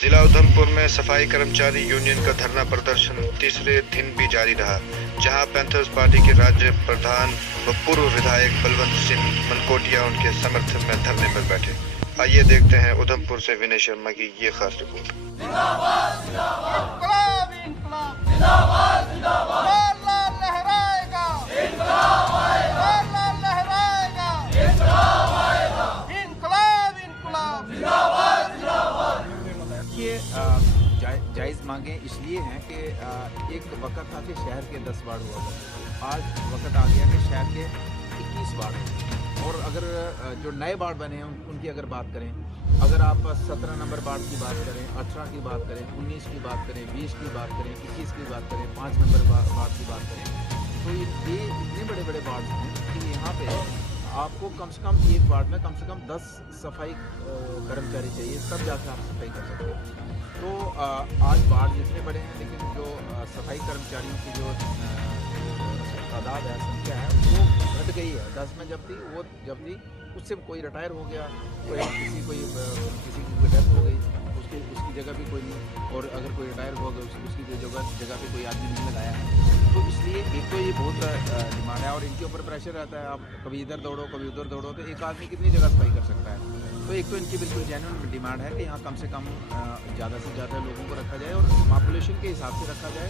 जिला उधमपुर में सफाई कर्मचारी यूनियन का धरना प्रदर्शन तीसरे दिन भी जारी रहा, जहां पैंथर्स पार्टी के राज्य प्रधान व पूर्व विधायक बलवंत सिंह मनकोटिया उनके समर्थन में धरने पर बैठे। आइए देखते हैं उधमपुर से विनय शर्मा की ये खास रिपोर्ट। जिंदाबाद जिंदाबाद इंकलाब जिंदाबाद जिंदाबाद लाल लहराएगा इंकलाब आएगा लाल लहराएगा इंकलाब आएगा इंकलाब इंकलाब जिंदाबाद जिंदाबाद। ये जायज़ मांगे इसलिए हैं कि एक वक्त था कि शहर के 10 वार्ड हुआ करते, आज वक्त आ गया कि शहर के 21 वार्ड हैं। और अगर जो नए वार्ड बने हैं उनकी अगर बात करें, अगर आप 17 नंबर वार्ड की बात करें, 18 की बात करें, 19 की बात करें, 20 की बात करें, 21 की बात करें, 5 नंबर वार्ड की बात करें, तो ये इतने बड़े बड़े वार्ड हैं कि यहाँ पे आपको कम से कम एक वार्ड में कम से कम 10 सफाई कर्मचारी चाहिए, तब जाकर आप सफाई कर सकते हैं। तो आज वार्ड जितने बड़े हैं, लेकिन जो सफाई कर्मचारियों की जो तादाद है, संख्या है, वो घट गई है। 10 में जब थी उससे कोई रिटायर हो गया, किसी की डेथ हो गई, उसकी जगह भी कोई नहीं, और अगर कोई रिटायर हो गया उसकी जगह पे कोई आदमी नहीं लगाया है। तो इसलिए एक तो ये बहुत डिमांड है और इनके ऊपर प्रेशर रहता है, आप कभी इधर दौड़ो कभी उधर दौड़ो, तो एक आदमी कितनी जगह सफाई कर सकता है। तो एक तो इनकी बिल्कुल जेन्युइन डिमांड है कि यहाँ कम से कम ज़्यादा से ज़्यादा लोगों को रखा जाए और पॉपुलेशन के हिसाब से रखा जाए,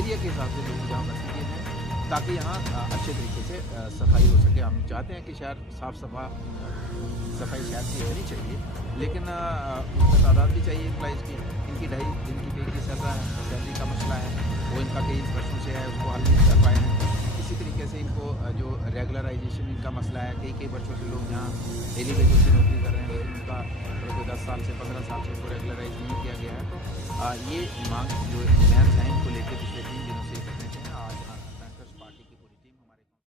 एरिया के हिसाब से लोग जहाँ भर्ती किए जाएँ, ताकि यहाँ अच्छे तरीके से सफाई हो सके। हम चाहते हैं कि शहर सफाई शहर की होनी चाहिए, लेकिन उसमें तादाद भी चाहिए एम्प्लॉइज़ की। इनकी 2.5 दिन की पे की सैलरी का मसला है, वो इनका कई वर्षों से है, उसको हल नहीं कर पाए हैं। इसी तरीके से इनको जो रेगुलराइजेशन इनका मसला है, कई वर्षों से लोग यहाँ डेली बेसिस पे नौकरी कर रहे हैं, लेकिन उनका कोई 10 साल से 15 साल से उनको रेगुलराइज नहीं किया गया है। तो ये मांग जो डिमांड्स हैं इनको